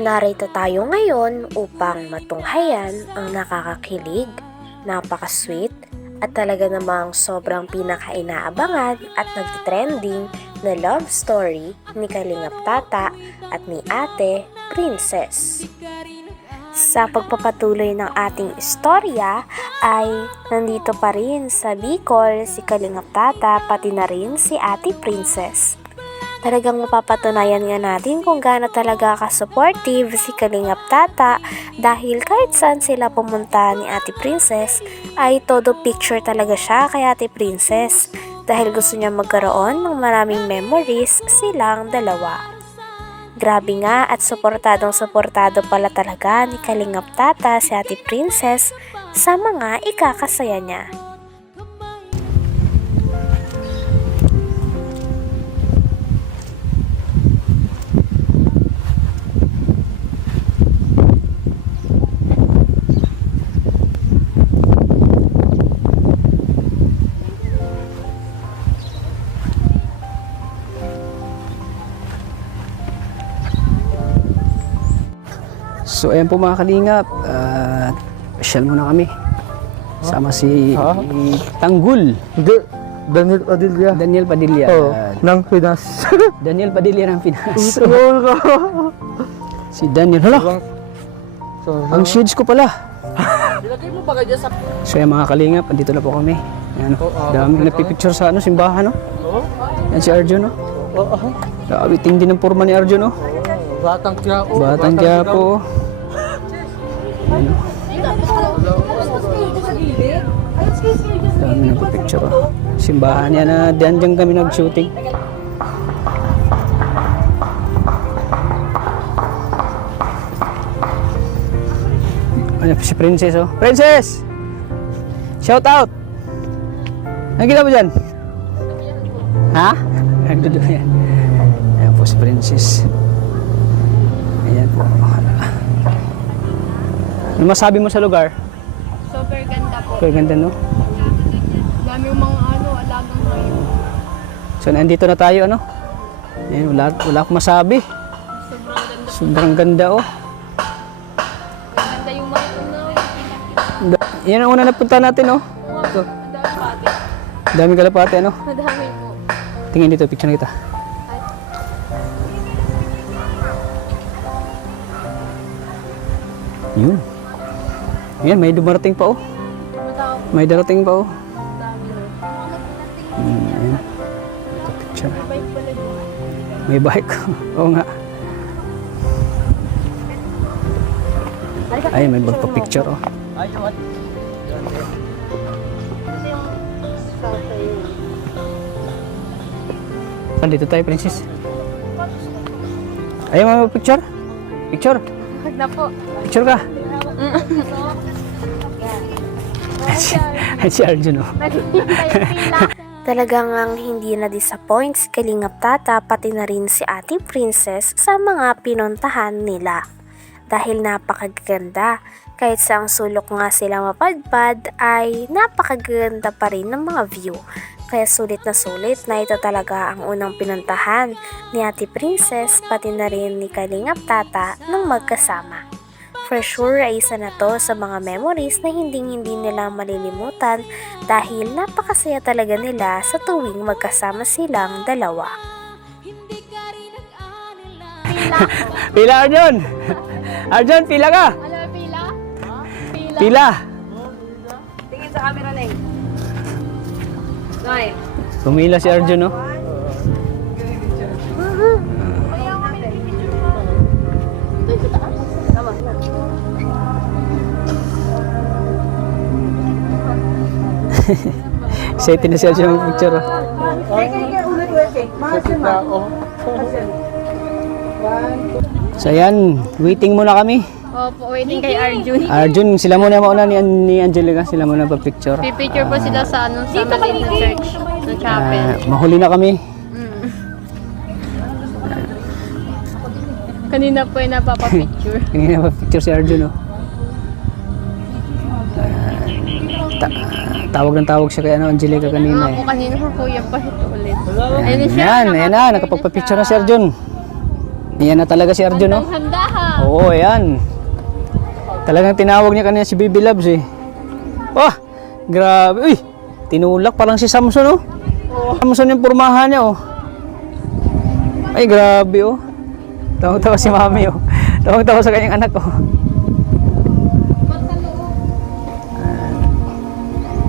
Narito tayo ngayon upang matunghayan ang nakakakilig, napaka-sweet, at talaga namang sobrang pinaka-inaabangan at nagtitrending na love story ni Kalingap Tata at ni Ate Princess. Sa pagpapatuloy ng ating istorya ay nandito pa rin sa Bicol si Kalingap Tata pati na rin si Ate Princess. Talagang mapapatunayan nga natin kung gaano talaga ka-supportive si Kalingap Tata dahil kahit saan sila pumunta ni Ate Princess ay todo picture talaga siya kay Ate Princess dahil gusto niya magkaroon ng maraming memories silang dalawa. Grabe nga at suportadong-suportado pala talaga ni Kalingap Tata si Ate Princess sa mga ikakasaya niya. So ayan po mga kalingap, pasyal muna kami. Sama si Tanggol. Hindi, Daniel Padilla. Daniel Padilla. Oo, ng Pinas. Daniel Padilla ng Pinas. Tumawal ka. Si Daniel. Hala, ang shades ko pala. Ilagay mo ba ka dyan sa... So ayan mga kalingap, andito na po kami. Ayan, daming nagpipicture sa simbahan. Yan si Arjun. Grabe, tingin din ng forma ni Arjun. Batang Quiapo. Batang Quiapo. Ayan. Dami nagpipicture. Simbahan yan na diyan kami nag-shooting. Ano si Princess Princess! Shout out! Ano ginawa mo dyan? Ha? Nagdudo yan. Ayan po si Princess. Ayan po. Ano masabi mo sa lugar? Super ganda po. Super ganda, no? Dami yung mga alagang hayop. So, nandito na tayo, ano? Ayan, wala akong masabi. Sobrang ganda. Sobrang ganda, oh. Ganda yung mga tunaw. Yan ang una napunta natin, oh. Ito. Madami pati. Daming kalapate, ano? Madami po. Tingin dito, picture na kita. Yun. Ayan, may dumarating pa, oh. May darating pa, oh. Ayan. Ito, picture. May bike. Oo nga. Ay, may magpa-picture, oh. Dito tayo, Princess. Ayaw mo picture? Picture? Huwag na po. Picture ka? Ay, si Arjun, oh. Naghihintay yung pila. Talagang ang hindi na-disappoint si Kalingap Tata pati na rin si Ate Princess sa mga pinuntahan nila. Dahil napakaganda, kahit sa ang sulok nga sila mapadpad ay napakaganda pa rin ng mga view. Kaya sulit na ito talaga ang unang pinuntahan ni Ate Princess pati na rin ni Kalingap Tata nung magkasama. For sure ay isa na to sa mga memories na hindi nila malilimutan dahil napakasaya talaga nila sa tuwing magkasama silang dalawa. Pila, Arjun! Arjun, pila ka! Ano yung pila? Pila! Tingin sa camera na Noy. Pumila si Arjun, oh. Excited na si Arjun ng picture, oh. So ayan, waiting muna kami. Opo, waiting kay Arjun. Arjun, sila muna mauna ni Angelica, sila muna pa-picture. Pipicture po sila sa sa maliit na church, sa chapel. Mahuli na kami. Kanina po yung napapapicture. Kanina pa-picture si Arjun, oh. Tawag ng tawag siya kay Angelica kanina, Ako kanina po kuya pa ito ulit. Ayun siya. Ayan na, nakapagpa-picture na si Arjun. Yan na talaga si Arjun, no? Handa ha. Oo, ayan. Talagang tinawag niya kanina si Baby Loves, eh. Oh, grabe. Uy, tinulak parang si Samson, oh. Samson yung pormahan niya, oh. Ay, grabe, oh. Tawag-tawa si Mami, oh. Tawag-tawa sa kanyang anak, oh.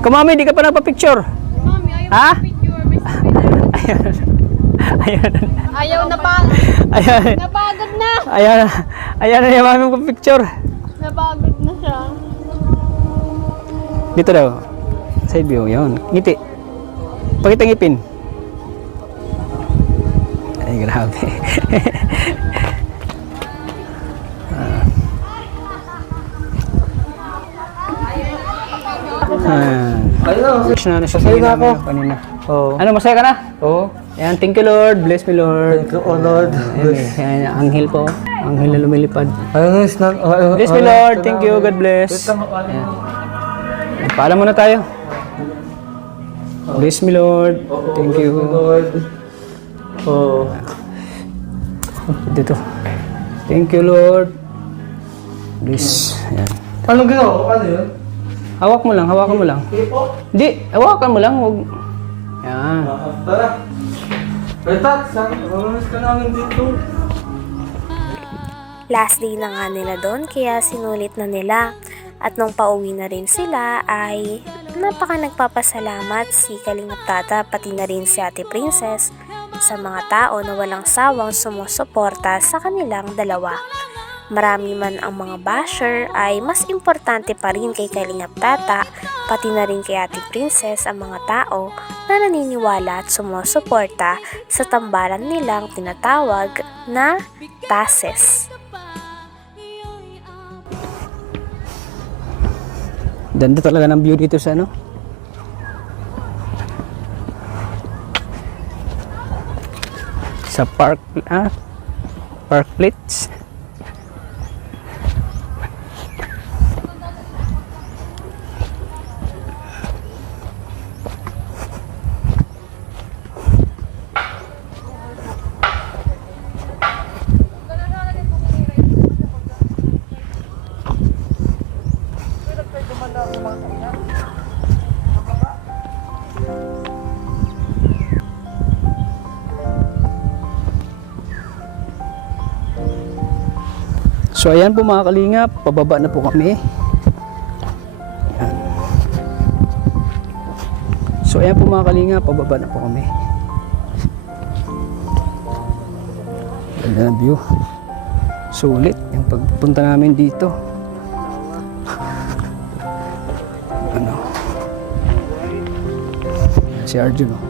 Kamami, di ka pa napapicture? Mami, ayaw Ha? picture. Ayan. Ayan. Ayaw na pa. Ayan. Napagod na. Ayan. Ayan na yung Mami mo picture. Napagod na siya. Dito daw. Side view, yun. Ngiti. Pakita ngipin. Ay, grabe. Ayun. Na siya Masaya na ako. kanina. Oo. Ano, masaya ka na? Oo. Ayan, thank you Lord. Bless me Lord. Thank you, oh Lord. Ayan, anghel po. Anghel na lumilipad. Ayun, snan. Bless me Lord. Thank you. God bless. Ayan. Paalam muna tayo. Bless me Lord. Thank you. Lord. Oo. Dito. Thank you Lord. Bless. Ayan. Anong ginawa? Ano yun? Hawak mo lang, hawakan mo lang. Hindi, hawakan mo lang. Huwag. Yan. Tara. Tat, mamamis ka namin dito. Last day na nga nila doon kaya sinulit na nila. At nung pauwi na rin sila ay napaka nagpapasalamat si Kalingap Tata pati na rin si Ate Princess sa mga tao na walang sawang sumusuporta sa kanilang dalawa. Marami man ang mga basher ay mas importante pa rin kay Kalingap Tata pati na rin kay Ate Princess ang mga tao na naniniwala at sumusuporta sa tambalan nilang tinatawag na TASES. Ganda talaga ng view dito sa ano. Sa park plates. So ayan po mga kalingap, pababa na po kami. Ayan. So ayan po mga kalingap, pababa na po kami. Ganda ng view. Sulit yung pagpunta namin dito. Ano? Ayan si Arjun, oh.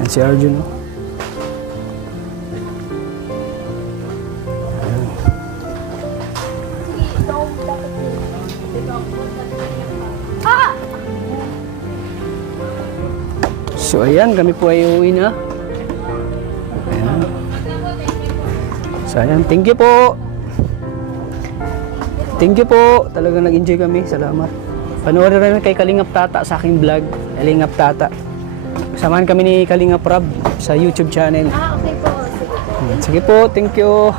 Ayan si Arjun, oh. So ayan, kami po ay uuwi na. Ayan. So ayan, thank you po. Thank you po. Talagang nag-enjoy kami. Salamat. Panoorin rin kay Kalingap Tata sa aking vlog. Kalingap Tata. Samahan kami ni Kalingap Rab sa YouTube channel. Okay po. Ayan, sige po, thank you.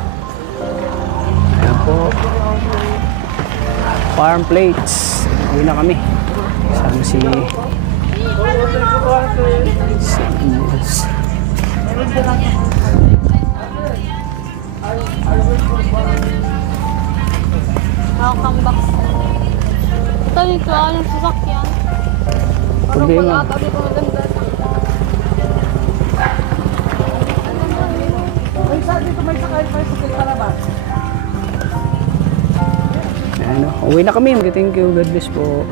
Ayan po. Farm plates. Uwi na kami. Sama si... Yes. Welcome back. Ito nito, anong sasakyan? Problema. Tabi ko maganda. Ayan, uwi na kami. Thank you. God bless po.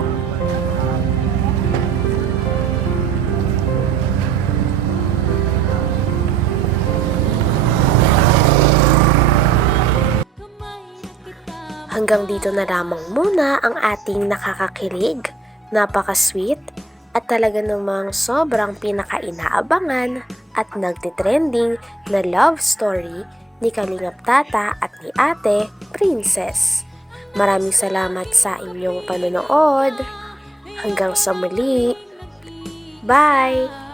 Hanggang dito na lamang muna ang ating nakakakilig, napaka-sweet, at talaga namang sobrang pinaka-inaabangan at nagtitrending na love story ni Kalingap Tata at ni Ate Princess. Maraming salamat sa inyong panonood. Hanggang sa muli. Bye!